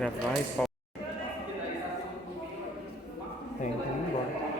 gravar e pausar. Tem, então vamos embora.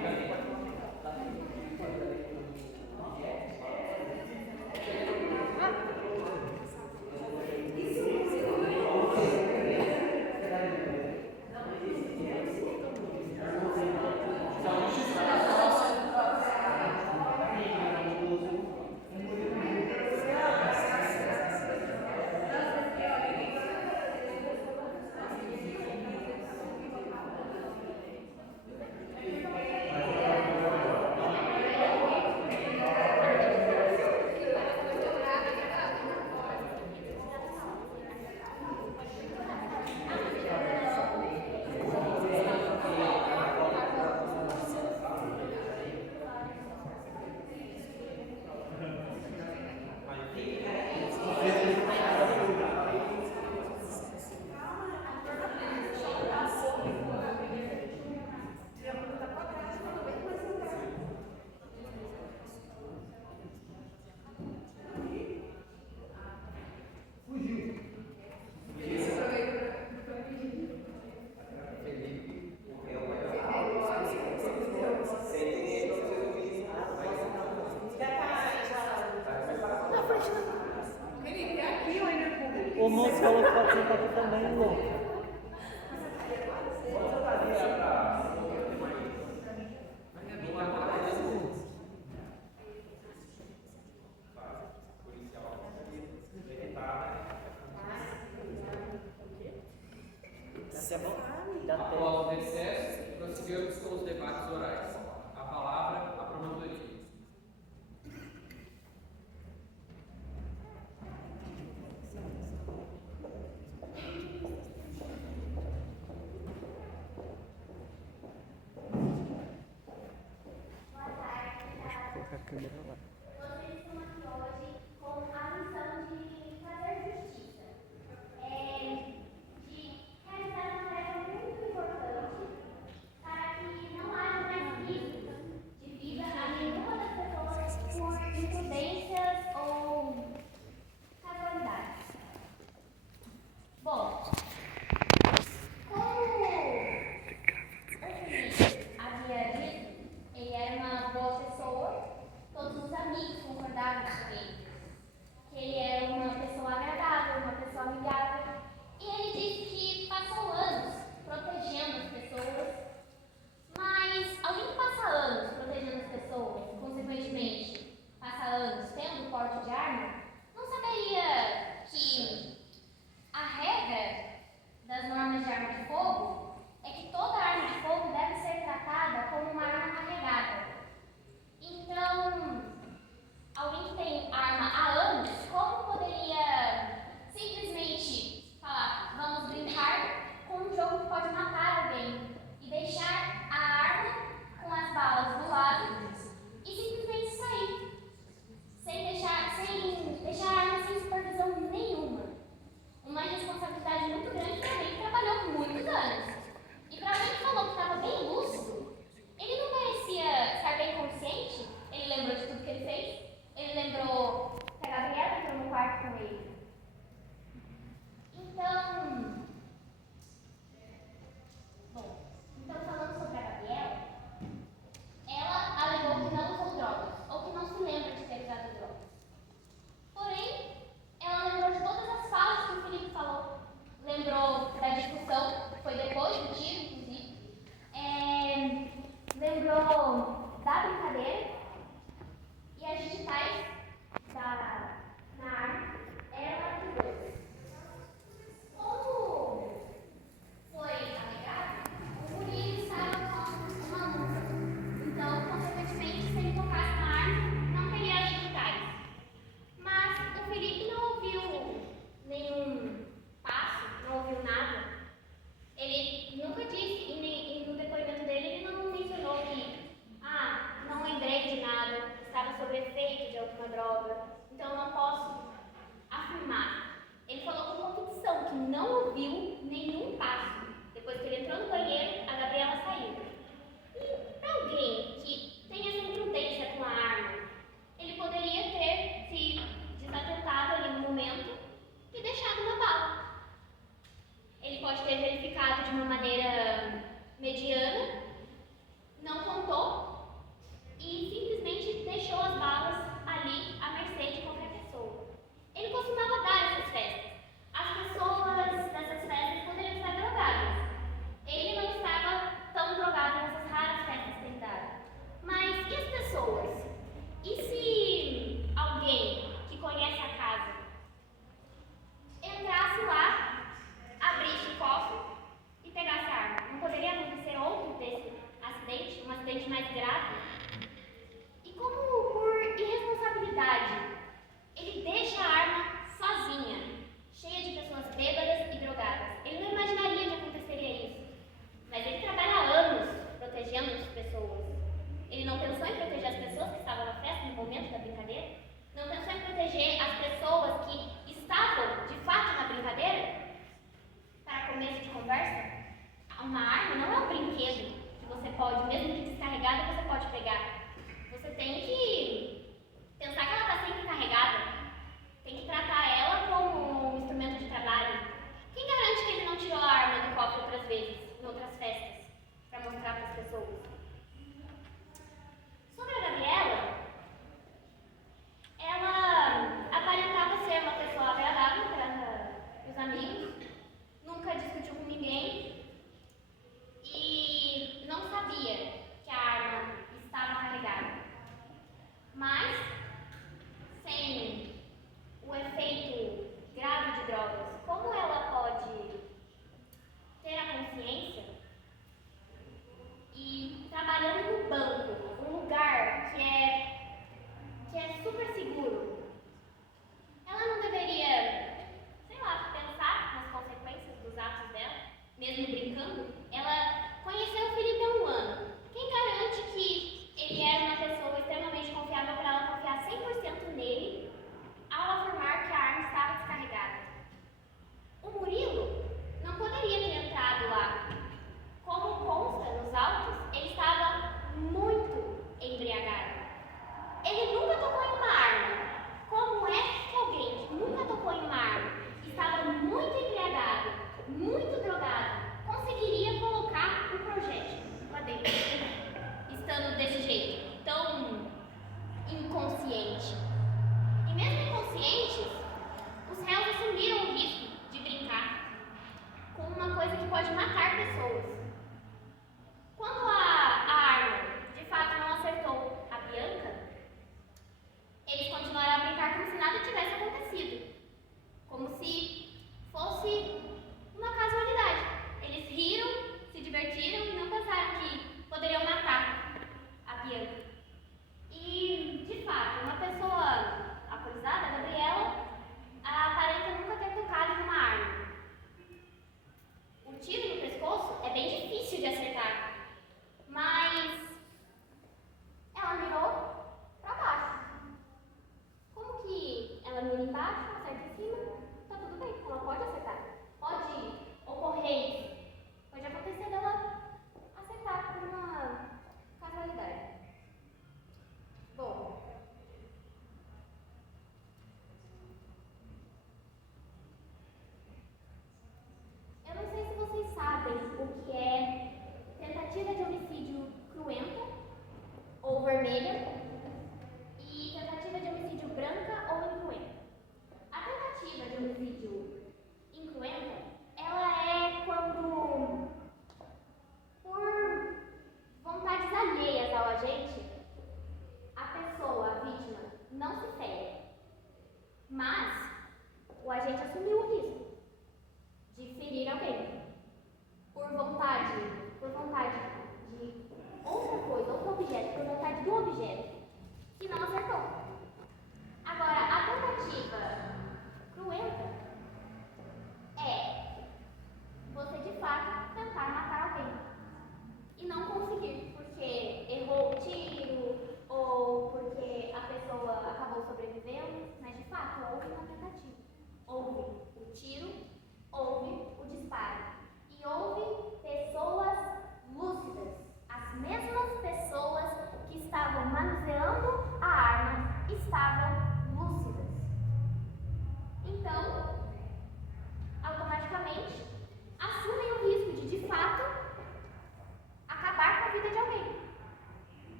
O moço falou que pode sentar aqui também, louco. Após o recesso, prosseguimos com os debates orais. A palavra, a promotoria. Colocar a câmera lá. Vocês estão aqui hoje com a missão de fazer justiça, de realizar uma tarefa muito importante para que não haja mais riscos de vida a nenhuma das pessoas por imprudências ou casualidades. Bom, como o Felipe havia dito, ele era uma boa pessoa, todos os amigos concordavam com ele, que ele era uma pessoa agradável, uma pessoa amigável, e ele disse que passou anos protegendo as pessoas, mas alguém que passa anos protegendo as pessoas, e consequentemente passa anos tendo porte de arma, não saberia que a regra das normas de arma de fogo é que toda arma de fogo deve ser tratada como uma arma carregada. Então, alguém que tem arma há anos, como poderia simplesmente falar, vamos brincar com um jogo que pode matar alguém e deixar a arma com as balas do lado e simplesmente sair, sem deixar a arma sem supervisão nenhuma? Uma responsabilidade muito grande para alguém que trabalhou por muitos anos. E para alguém que falou que estava bem lúcido, ele não parecia estar bem consciente. Ele lembrou de tudo que ele fez. Ele lembrou que a Gabriela entrou no quarto com ele. Então, falando sobre a Gabriela, ela alegou que não usou drogas, ou que não se lembra de ter usado drogas. Porém, ela lembrou de todas as falas que o Felipe falou. Lembrou da discussão, que foi depois do tiro, inclusive. Lembrou da brincadeira e as digitais na arma. Ela lembrou. Como foi alegado, o guri estava com uma multa. Então, consequentemente, se ele tocasse na arma, não teria as digitais. Mas o Felipe não ouviu nenhum passo, não ouviu nada. Ele nunca disse, e no depoimento dele, ele não mencionou que, não lembrei de nada, estava sob efeito de alguma droga, então não posso afirmar. Ele falou com convicção que não ouviu nenhum passo. Depois que ele entrou no banheiro, a Gabriela saiu. E para alguém que tem essa imprudência com a arma, ele poderia ter se desatentado ali no momento e deixado uma bala. Ele pode ter verificado de uma maneira mediana, não contou e simplesmente deixou as balas ali à mercê de qualquer pessoa. Ele costumava dar essas festas. As pessoas dessas festas poderiam estar drogadas. Ele não estava tão drogado nessas raras festas que ele dava. Mas e as pessoas? E se alguém que conhece a casa entrasse lá, abrisse o cofre e pegasse a arma? Não poderia acontecer outro desse acidente, um acidente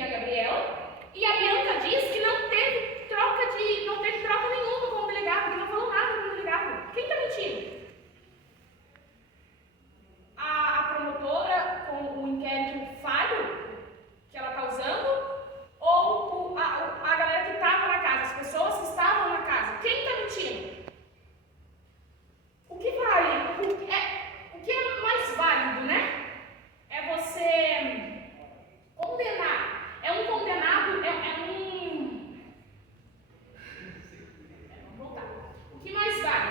e a Gabriela. E a Bianca diz que não teve troca nenhuma com o delegado, que não falou nada com o delegado. Quem está mentindo? A promotora com o inquérito falho que ela está usando? Ou a galera que estava na casa, as pessoas que estavam na casa? Quem está mentindo? O que vale? O que é mais válido, né? É você condenar. É um condenado, vamos voltar. O que mais vale?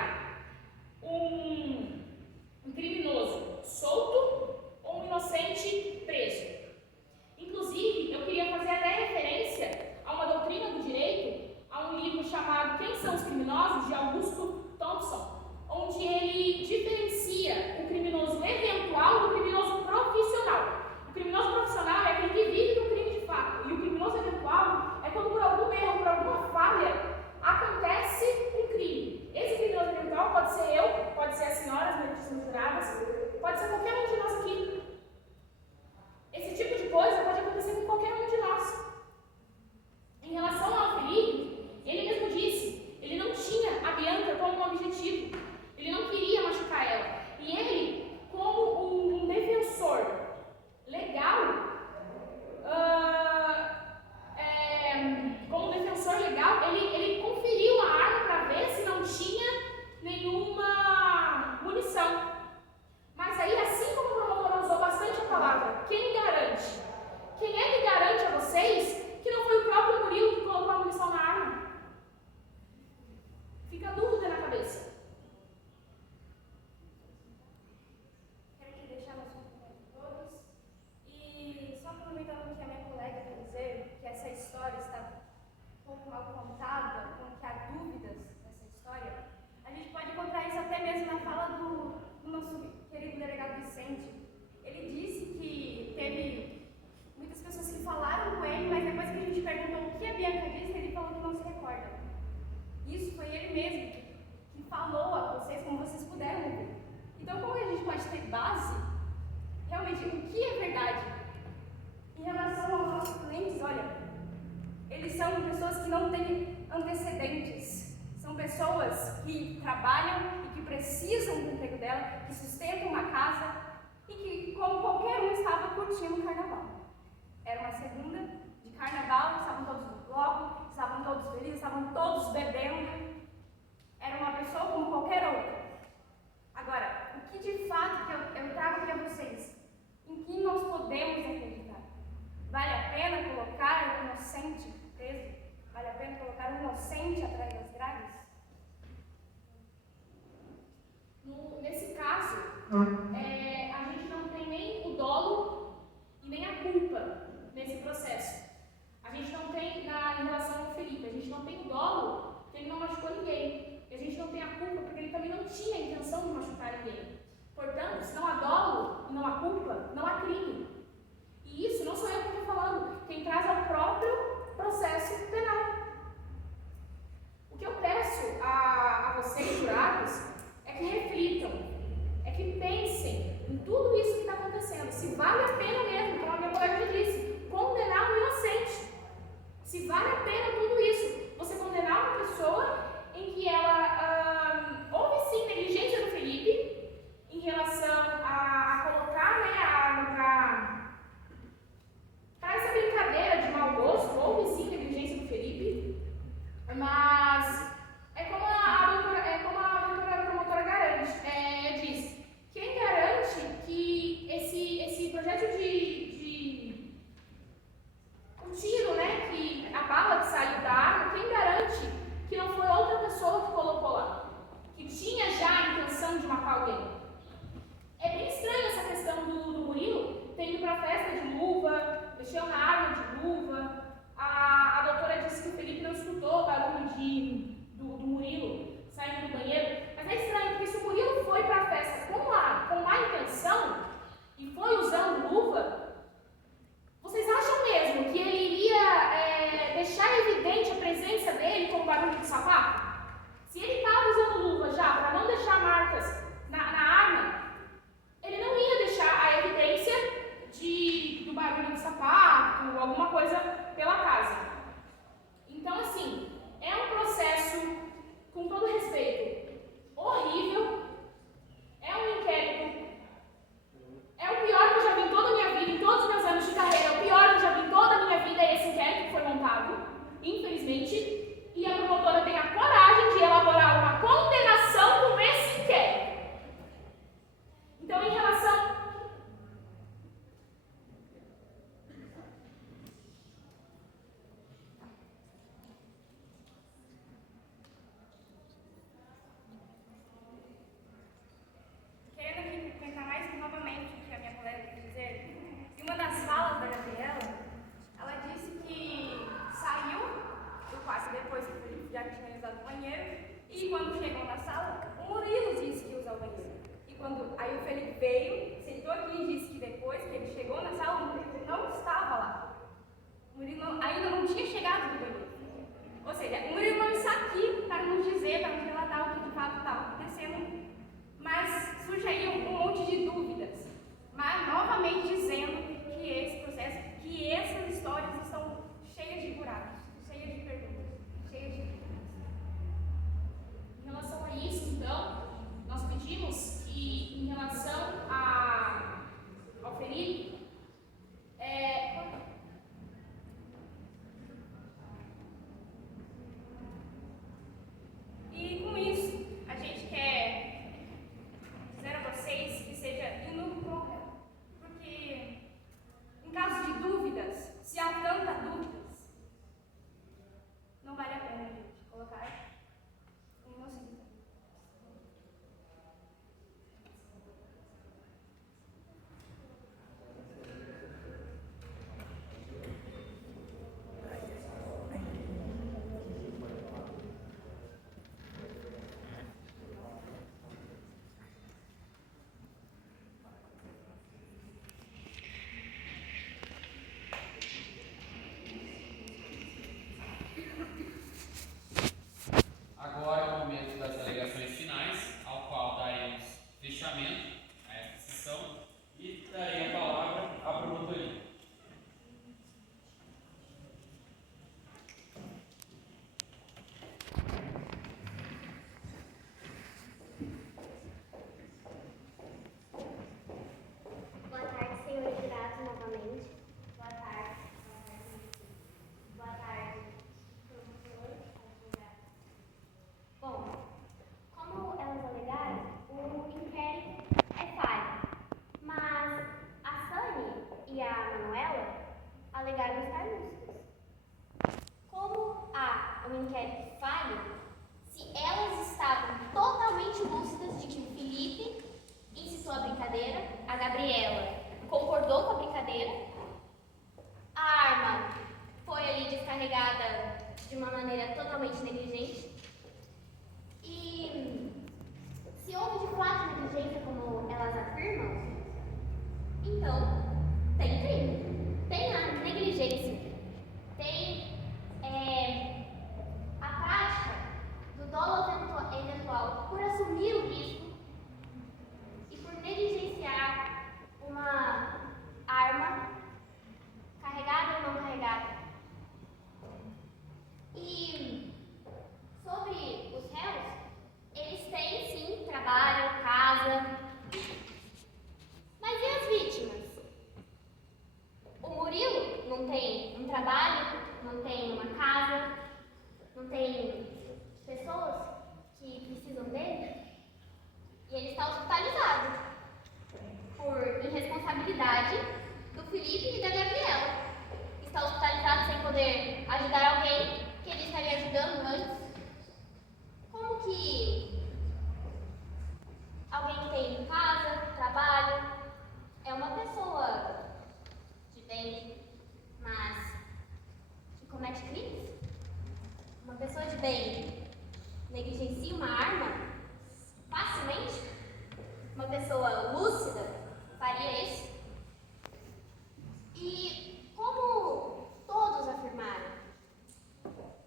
Um criminoso solto ou um inocente preso? Inclusive, eu queria fazer até referência a uma doutrina do direito, a um livro chamado Quem são os Criminosos, de Augusto Thompson, onde ele diferencia o criminoso eventual do criminoso profissional. O criminoso profissional é aquele que vive do crime de fato, e o criminoso eventual é quando por algum erro, por alguma falha, acontece um crime. Esse criminoso eventual pode ser eu, pode ser as senhoras meritíssimas juradas, pode ser qualquer um de nós aqui. Esse tipo de coisa pode acontecer com qualquer um de nós. Em relação ao Felipe, ele mesmo disse, ele não tinha a Bianca como um objetivo, ele não queria machucar ela. E ele, como um defensor legal, ele conferiu a arma para ver se não tinha nenhuma munição. Mas aí, assim como o promotor usou bastante a palavra, quem garante? Quem é que garante a vocês que não foi o próprio Murilo que colocou a munição na arma? Fica dúvida na cabeça. Quero aqui deixar meus cumprimentos a todos. E só complementando o que a minha colega quer dizer, que essa história está um pouco mal contada, que há dúvidas nessa história, a gente pode encontrar isso até mesmo na fala do nosso querido delegado Vicente. Ele disse que teve muitas pessoas que falaram com ele, mas depois que a gente perguntou o que a Bianca disse, ele falou que não se recorda. Isso foi ele mesmo que falou a vocês, como vocês puderam ouvir. Então, como a gente pode ter base, realmente, o que é verdade? Em relação aos nossos clientes, olha, eles são pessoas que não têm antecedentes. São pessoas que trabalham e que precisam do emprego dela, que sustentam uma casa e que, como qualquer um, estava curtindo o carnaval. Era uma segunda de carnaval, estavam todos no bloco, estavam todos felizes, estavam todos bebendo. Era uma pessoa como qualquer outra. Agora, o que de fato que eu trago para vocês, em que nós podemos acreditar? Vale a pena colocar o inocente preso? Vale a pena colocar o inocente atrás das grades? Nesse caso, a gente não tem nem o dolo e nem a culpa nesse processo. A gente não tem, em relação ao Felipe, a gente não tem o dolo porque ele não machucou ninguém. E a gente não tem a culpa porque ele também não tinha a intenção de machucar ninguém. Portanto, se não há dolo e não há culpa, não há crime. E isso não sou eu que estou falando, quem traz é o próprio processo penal. O que eu peço a vocês, jurados, é que reflitam, é que pensem em tudo isso que está acontecendo. Se vale a pena mesmo, como a minha colega já disse, condenar um inocente. Se vale a pena tudo isso, você condenar uma pessoa em que ela houve sim negligência do Felipe em relação a colocar, né, a arma para essa brincadeira de mau gosto, houve sim negligência do Felipe, mas é como a doutora promotora garante, diz, quem garante que esse projeto de um tiro, né, que a bala que saiu da arma, quem garante que não foi outra pessoa que colocou lá, que tinha já a intenção de matar alguém? É bem estranha essa questão do Murilo ter ido para a festa de luva, mexeu na arma de luva. A doutora disse que o Felipe não escutou o barulho do Murilo saindo do banheiro. Mas é estranho, porque se o Murilo foi para a festa com má intenção e foi usando luva, vocês acham mesmo que ele iria deixar evidente a presença dele com o barulho de sapato? Se ele estava usando luva já para não deixar marcas na arma, ele não ia deixar a evidência do barulho de sapato pela casa. Então, assim, é um processo, com todo respeito, horrível, é um inquérito, é o pior que eu já vi em toda a minha vida, em todos os meus anos de carreira, é o pior que eu já vi em toda a minha vida, é esse inquérito que foi montado, infelizmente, e a promotora tem a coragem de elaborar uma condenação com esse inquérito. Então, em relação... Querendo aqui comentar mais novamente o que a minha colega quis dizer, em uma das falas da Gabriela, ela disse que saiu do quarto depois que o Felipe já tinha usado o banheiro, e quando chegou na sala, o Murilo disse que usa o banheiro. Aí o Felipe veio, sentou aqui e disse que depois que ele chegou na sala, o Murilo não estava lá. O Murilo ainda não tinha chegado no banheiro. Ou seja, o Murilo não está aqui para nos dizer, para nos relatar o que de fato estava acontecendo, mas surge aí um monte de dúvidas. Mas novamente dizendo que esse processo, que essas histórias estão cheias de buracos, cheias de perguntas, cheias de dúvidas. Em relação a isso, então, nós pedimos que, em relação ao Felipe, e com isso, a gente quer dizer a vocês que seja indo pro réu. Porque, em caso de dúvidas, se há tantas dúvidas, não vale a pena, gente, colocar um inocente. Agora é o momento das alegações finais, ao qual daremos fechamento a esta sessão e darei a palavra à promotoria. Boa tarde, senhores jurados, novamente. Boa tarde. Boa tarde, professor, advogado. Bom, como elas alegaram, o inquérito é falho, mas a Sani e a Manuela alegaram estar lúcidas. Como há um inquérito falho, se elas estavam totalmente lúcidas de que o Felipe incitou a brincadeira, a Gabriela concordou com a brincadeira, a arma foi ali descarregada de uma maneira totalmente negligente, e se houve de fato negligência, como elas afirmam, então tem crime, tem a negligência, tem a prática do dolo eventual por assumir o risco e por negligenciar uma arma carregada ou não carregada. E sobre os réus, eles têm sim trabalho, casa, mas e as vítimas? O Murilo não tem um trabalho, não tem uma casa, não tem pessoas que precisam dele, e ele está hospitalizado por irresponsabilidade do Felipe e da Gabriela. Está hospitalizado sem poder ajudar alguém que ele estaria ajudando antes. Como que alguém que tem casa, trabalho, é uma pessoa de bem, mas que comete crimes? Uma pessoa de bem negligencia uma arma facilmente? Uma pessoa lúcida faria isso? E como todos afirmaram,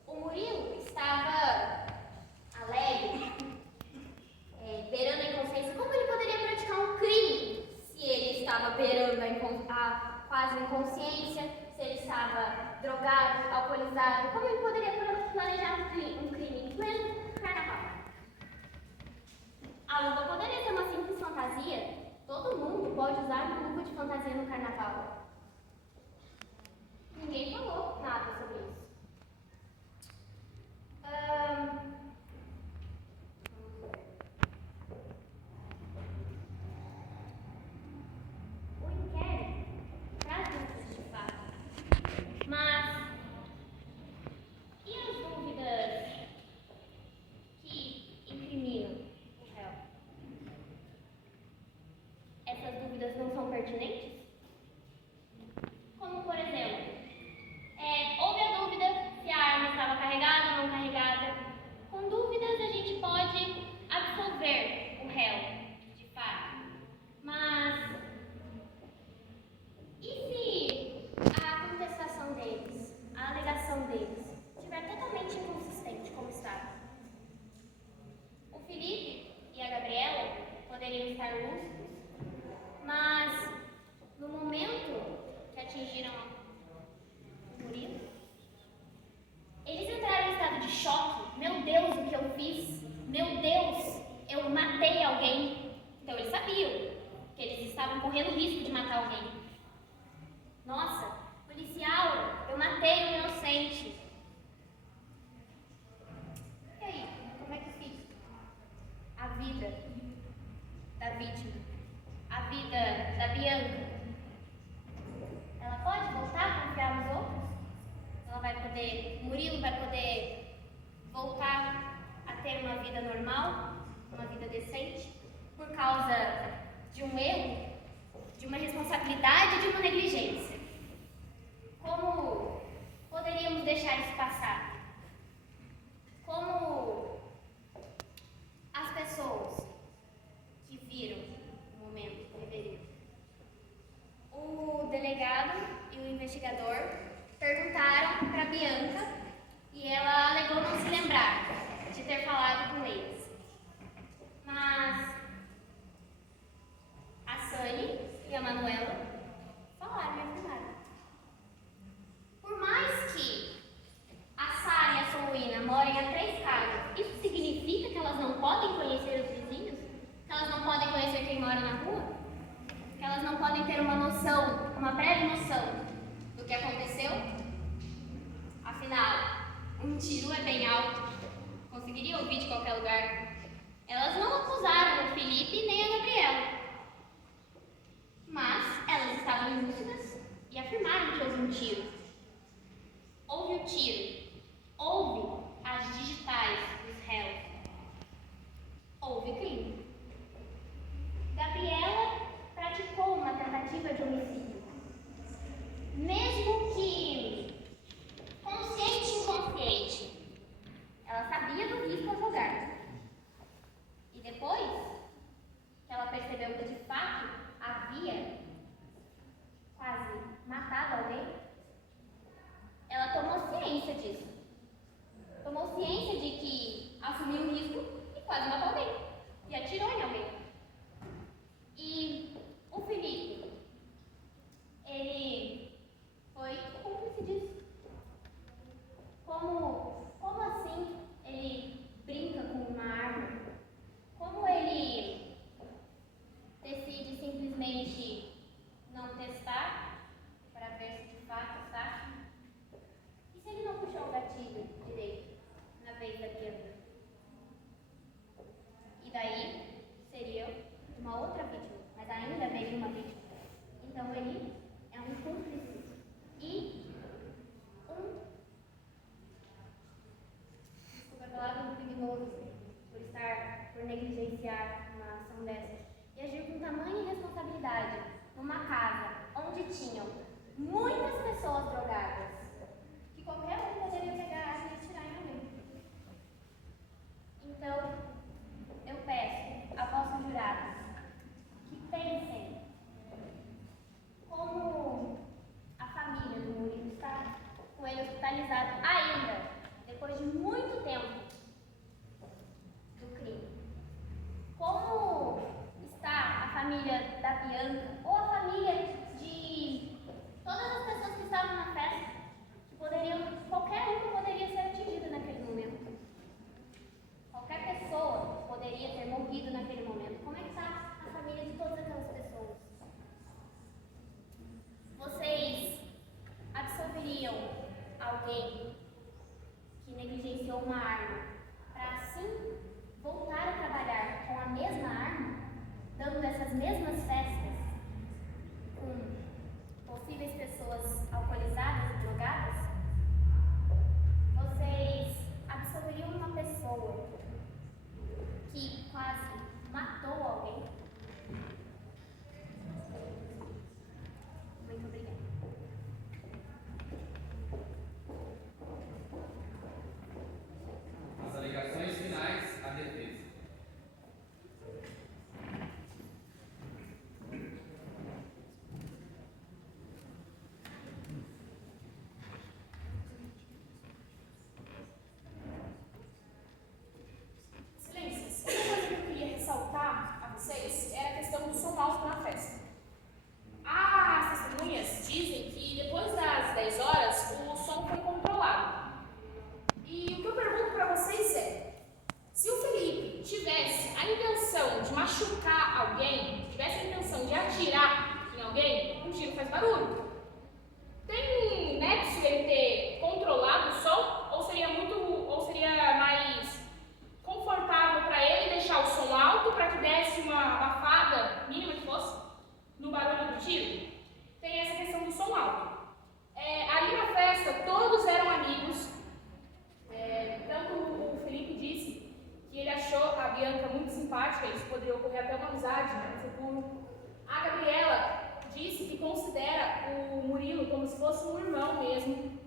o Murilo estava alegre, beirando a inconsciência. Como ele poderia praticar um crime se ele estava beirando a quase inconsciência, se ele estava drogado? drogado, alcoolizado, como ele poderia planejar um crime em pleno carnaval? A luva poderia ser uma simples fantasia. Todo mundo pode usar uma luva de fantasia no carnaval. Ninguém falou nada sobre isso. O inquérito traz dúvidas de fato. Mas e as dúvidas que incriminam o réu? Essas dúvidas não são pertinentes? Como, por exemplo, houve a dúvida se a arma estava carregada ou não carregada. Com dúvidas a gente pode absolver o réu, de fato. Mas e se a contestação deles, a alegação deles, estiver totalmente inconsistente como está? O Felipe e a Gabriela poderiam estar lúcidos, mas no momento que atingiram o Murilo, eles entraram em estado de choque. Meu Deus, o que eu fiz? Meu Deus, eu matei alguém. Então eles sabiam que eles estavam correndo risco de matar alguém. Nossa, policial, eu matei um inocente. E aí, como é que fica a vida da vítima? A vida da Bianca? Ela pode voltar a confiar nos outros? Ela vai poder, o Murilo vai poder voltar a ter uma vida normal, uma vida decente, por causa de um erro, de uma responsabilidade e de uma negligência. Como poderíamos deixar isso passar? Como as pessoas que viram o momento viveriam? O delegado e o investigador perguntaram para Bianca e ela alegou não se lembrar de ter falado com eles. Mas a Sani e a Manuela falaram e afirmaram. Por mais que a Sara e a Soluína morem a 3 casas, isso significa que elas não podem conhecer os vizinhos? Que elas não podem conhecer quem mora na rua? Que elas não podem ter uma noção, uma breve noção do que aconteceu? Afinal, um tiro é bem alto. Conseguiria ouvir de qualquer lugar. Elas não acusaram o Felipe nem a Gabriela. Mas elas estavam lúcidas e afirmaram que houve um tiro. Houve o tiro. Houve as digitais dos réus. Houve crime. Gabriela praticou uma tentativa de homicídio. Mesmo que consciente e inconsciente, ela sabia do risco a jogar. E depois que ela percebeu que de fato havia quase matado alguém, ela tomou ciência disso. Tomou ciência de que assumiu um risco e quase matou alguém. E atirou em alguém. E o Felipe, ele foi cúmplice disso. Como assim ele brinca com uma arma? Como ele decide simplesmente não testar para ver se de fato está? E se ele não puxou o gatilho direito na vez da Bianca? E daí seria uma outra vítima, mas ainda haveria uma vítima. Então ele é um cúmplice e desculpa a palavra, um criminoso por negligenciar uma ação dessa e agir com tamanha irresponsabilidade numa casa onde tinham muitas pessoas drogadas que qualquer um poderia pegar a arma e atirar em alguém. Então, eu peço a vossos jurados que pensem como a família do Murilo está com ele hospitalizado ainda, depois de muito tempo do crime. Como está a família da Bianca ou a família de todas as pessoas que estavam na festa, que negligenciou uma arma, para assim voltar a trabalhar com a mesma arma, dando essas mesmas festas com possíveis pessoas alcoolizadas e drogadas, vocês absolveriam uma pessoa que quase matou alguém? Muito obrigada. As alegações finais, a defesa. Excelências, uma coisa que eu queria ressaltar a vocês era a questão do som alto na festa. As testemunhas dizem que depois das 10 horas o som foi controlado. E o que eu pergunto para vocês é: se o Felipe tivesse a intenção de machucar alguém, tivesse a intenção de atirar em alguém, um tiro faz barulho. Tem nexo ele ter controlado o som? Ou seria mais confortável para ele deixar o som alto para que desse uma abafada mínima que fosse no barulho do tiro? Tem essa questão do som alto. Ali na festa todos eram amigos. Tanto o Felipe disse que ele achou a Bianca muito simpática, isso poderia ocorrer até uma amizade no futuro. A Gabriela disse que considera o Murilo como se fosse um irmão mesmo.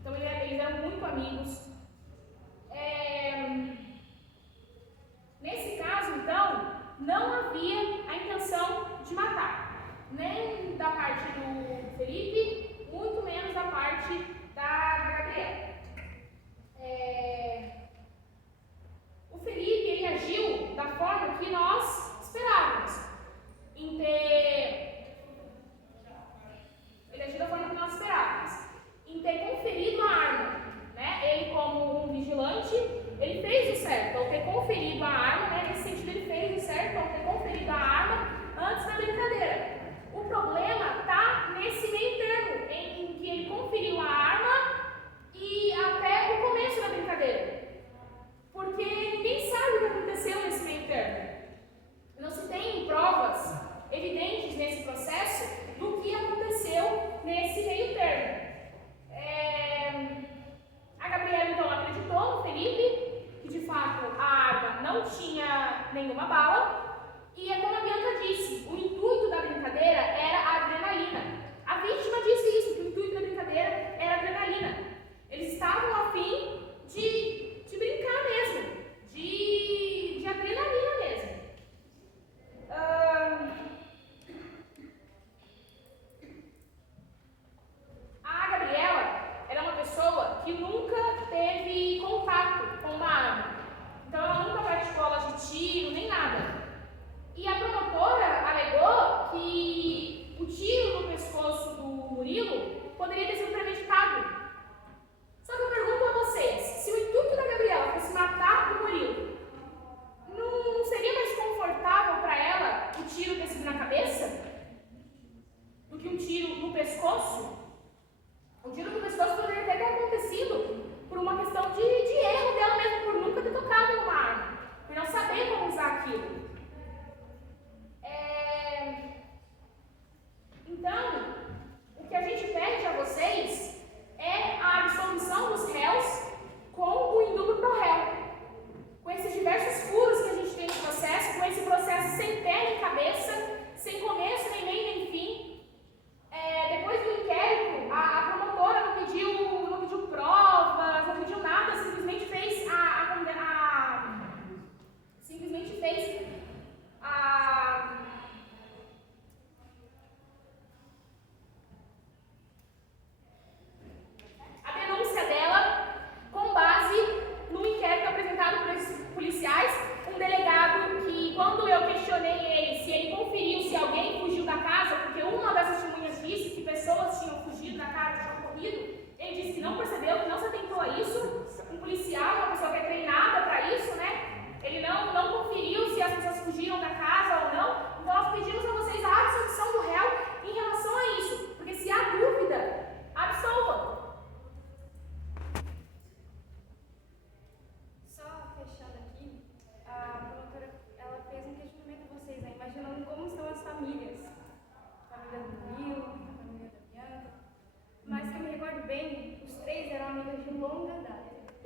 Então eles eram muito amigos. Nesse caso, então, não havia a intenção de matar, nem da parte do Felipe, muito menos da parte da Gabriela. O Felipe, ele agiu da forma que nós esperávamos, em ter conferido a arma, né? Ele, como um vigilante, ele fez o certo ao ter conferido a arma, né? Nesse sentido, ele fez o certo ao ter conferido a arma antes da brincadeira. O problema está nesse meio termo, em que ele conferiu a arma e até o começo da brincadeira. Porque ninguém sabe o que aconteceu nesse meio termo. Não se tem provas evidentes nesse processo do que aconteceu nesse meio termo. A Gabriela então acreditou no Felipe, que de fato a arma não tinha nenhuma bala, e é como a Bianca disse, o intuito da brincadeira era a adrenalina. A vítima disse isso, que o intuito da brincadeira era a adrenalina. Eles estavam a fim de brincar mesmo, de adrenalina mesmo. A Gabriela era uma pessoa que nunca teve contato com uma arma. Então ela nunca praticou aula de tiro, nem nada. E a promotora alegou que o tiro no pescoço do Murilo poderia ter sido premeditado. Só que eu pergunto a vocês, se o intuito da Gabriela fosse matar o Murilo, não seria mais confortável para ela o tiro ter sido na cabeça do que um tiro no pescoço? O tiro no pescoço poderia até ter acontecido por uma questão de erro dela mesmo, por nunca ter tocado em uma arma, por não saber como usar aquilo. Então, o que a gente pede a vocês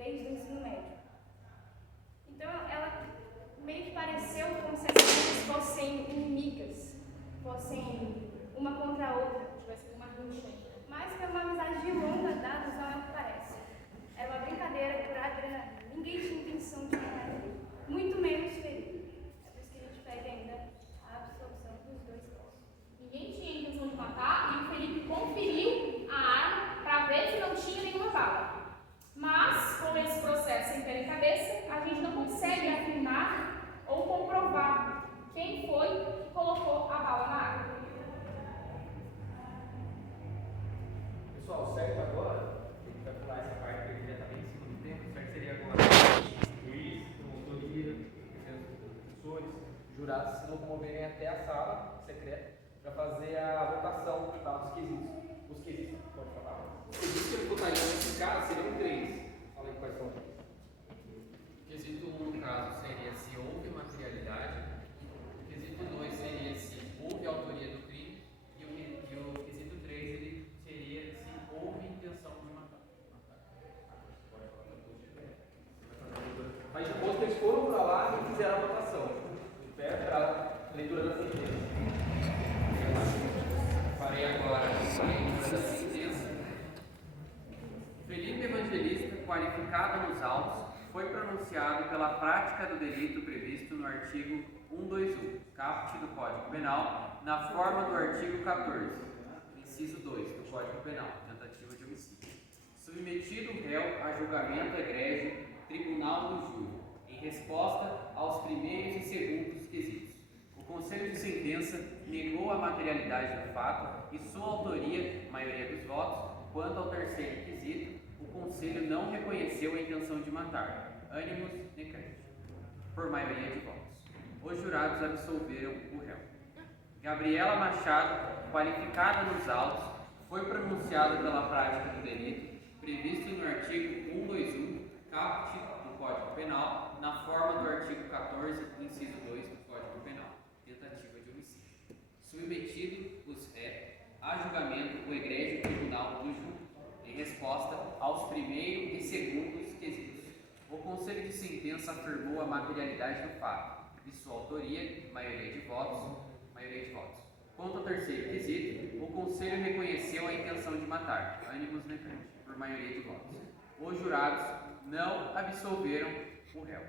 desde o ensino médio. Então, ela meio que pareceu como se as meninas fossem inimigas, fossem uma contra a outra, Tivesse uma rixa. mas foi uma amizade de longa data, não é o que parece. Era uma brincadeira por adrenalina, ninguém tinha intenção de matar ninguém, muito menos ferir. É por isso que a gente pede ainda a absolução dos dois casos. Ninguém tinha intenção de matar e o Felipe conferiu a arma para ver se não tinha nenhuma bala. Mas, com esse processo sem pé nem cabeça, a gente não consegue afirmar ou comprovar quem foi que colocou a bala na arma. Pessoal, certo agora, a gente vai pular essa parte porque já está bem em cima do tempo, certo seria agora o juiz, promotoria, os professores, jurados se locomoverem até a sala secreta para fazer a votação dos quesitos. Os quesitos, pode falar? Os quesitos que eu votaria nesse caso seriam 3. Fala aí quais são. Quesito 1, no caso, seria se houve materialidade. Quesito 2 seria se houve autoria do crime. E o quesito 3 ele seria se houve intenção de matar. Mas depois que eles foram para lá e fizeram a votação, de pé para a leitura da sentença. Farei agora a leitura da sentença. Felipe Evangelista, qualificado nos autos, foi pronunciado pela prática do delito previsto no artigo 121, caput do Código Penal, na forma do artigo 14, inciso 2 do Código Penal, tentativa de homicídio. Submetido o réu a julgamento egrégio, tribunal do júri, em resposta aos primeiros e segundos quesitos. O Conselho de Sentença negou a materialidade do fato e sua autoria, maioria dos votos. Quanto ao terceiro quesito, o Conselho não reconheceu a intenção de matar, ânimos necrete, por maioria de votos. Os jurados absolveram o réu. Gabriela Machado, qualificada nos autos, foi pronunciada pela prática do delito previsto no artigo 121, caput do Código Penal, na forma do artigo 14, inciso 2 do Código Penal, tentativa de homicídio. Submetido os réus a julgamento o egrégio tribunal do júri, em resposta aos primeiros e segundos quesitos. O Conselho de Sentença afirmou a materialidade do fato e sua autoria, maioria de votos. Quanto ao terceiro quesito, o Conselho reconheceu a intenção de matar, ânimos necrete, por maioria de votos. Os jurados não absolveram o réu.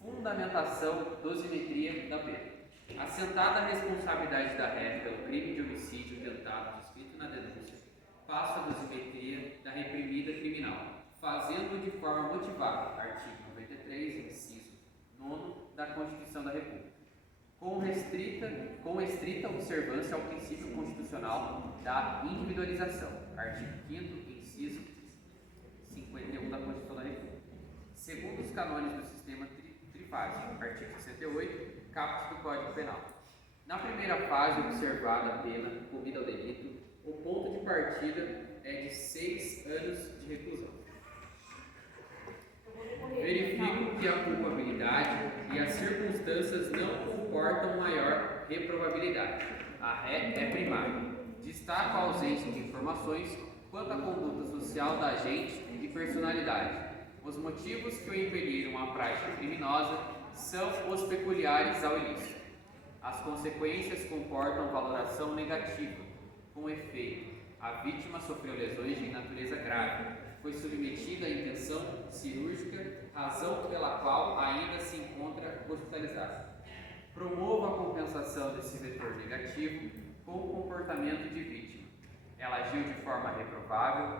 Fundamentação dosimetria da pena. Assentada a responsabilidade da réu pelo crime de homicídio tentado descrito na denúncia, passo a dosimetria da reprimida criminal, fazendo de forma motivada, artigo 93, inciso 9 da Constituição da República, com estrita observância ao princípio constitucional da individualização, artigo 5º, inciso 51 da Constituição da República, segundo os cânones do sistema trifásico, artigo 68, caput do Código Penal. Na primeira fase observada a pena combinada ao delito, o ponto de partida é de 6 anos de reclusão. Verifico que a culpabilidade e as circunstâncias não comportam maior reprovabilidade. A ré é primária. Destaco a ausência de informações quanto à conduta social da agente e personalidade. Os motivos que o impeliram à prática criminosa são os peculiares ao ilícito. As consequências comportam valoração negativa. Com efeito, a vítima sofreu lesões de natureza grave, foi submetida à intenção cirúrgica, razão pela qual ainda se encontra hospitalizada. Promova a compensação desse vetor negativo com o comportamento de vítima. Ela agiu de forma reprovável,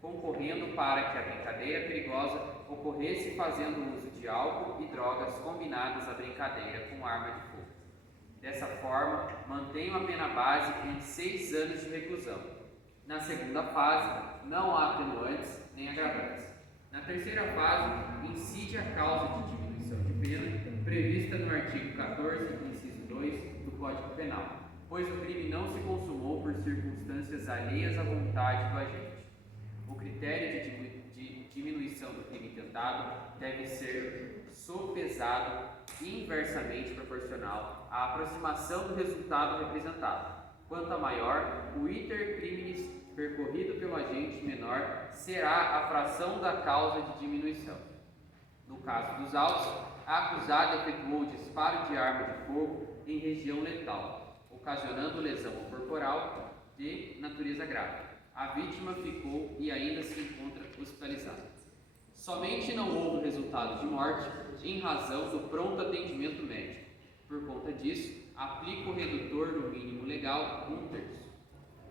concorrendo para que a brincadeira perigosa ocorresse fazendo uso de álcool e drogas combinadas à brincadeira com arma de fogo. Dessa forma, mantenho a pena base em 6 anos de reclusão. Na segunda fase, não há atenuantes nem agravantes. Na terceira fase, incide a causa de diminuição de pena prevista no artigo 14, inciso 2 do Código Penal, pois o crime não se consumou por circunstâncias alheias à vontade do agente. O critério de diminuição do crime tentado deve ser sopesado inversamente proporcional à aproximação do resultado representado. Quanto a maior, o iter criminis percorrido pelo agente menor será a fração da causa de diminuição. No caso dos autos, a acusada efetuou o disparo de arma de fogo em região letal, ocasionando lesão corporal de natureza grave. A vítima ficou e ainda se encontra hospitalizada. Somente não houve resultado de morte em razão do pronto atendimento médico. Por conta disso, aplica o redutor no mínimo legal 1/3.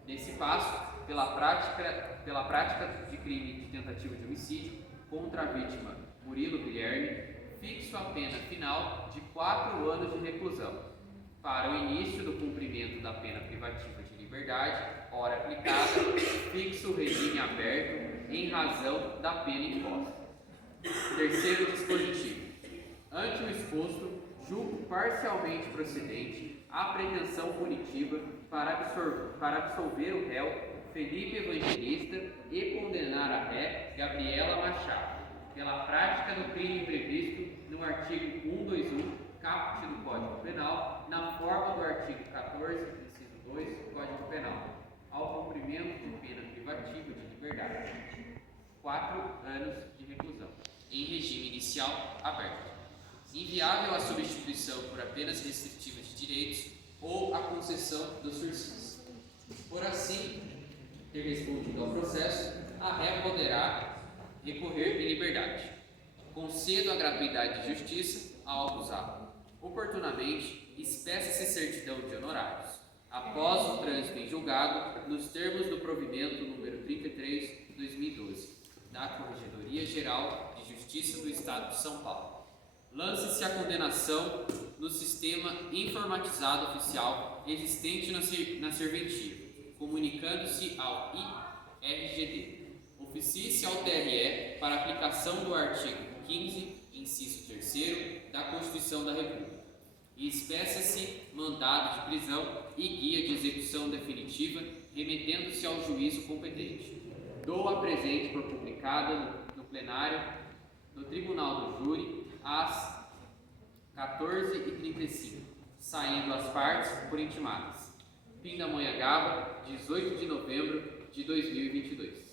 Nesse passo, pela prática de crime de tentativa de homicídio contra a vítima Murilo Guilherme, fixo a pena final de 4 anos de reclusão. Para o início do cumprimento da pena privativa de liberdade, hora aplicada, fixo o regime aberto em razão da pena imposta. Terceiro dispositivo. Ante o exposto, julgo parcialmente procedente a pretensão punitiva para absolver o réu Felipe Evangelista e condenar a ré Gabriela Machado pela prática do crime previsto no artigo 121, caput do Código Penal, na forma do artigo 14, inciso 2 do Código Penal, ao cumprimento de pena privativa de liberdade, 4 anos de reclusão, em regime inicial aberto. Inviável a substituição por apenas restritiva de direitos ou a concessão do sursis. Por assim ter respondido ao processo, a ré poderá recorrer em liberdade. Concedo a gratuidade de justiça ao acusado. Oportunamente, espeça-se certidão de honorários. Após o trânsito em julgado, nos termos do provimento número 33, de 2012, da Corregedoria Geral de Justiça do Estado de São Paulo. Lance-se a condenação no sistema informatizado oficial existente na serventia, comunicando-se ao IRGD. Oficie-se ao TRE para aplicação do artigo 15, inciso 3º da Constituição da República. E espeça-se mandado de prisão e guia de execução definitiva, remetendo-se ao juízo competente. Dou a presente por publicada no plenário do Tribunal do Júri às 14h35, saindo as partes por intimadas. Pindamonhangaba, 18 de novembro de 2022.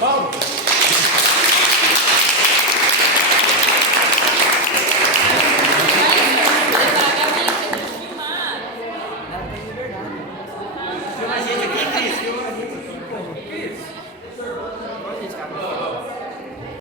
Palmas!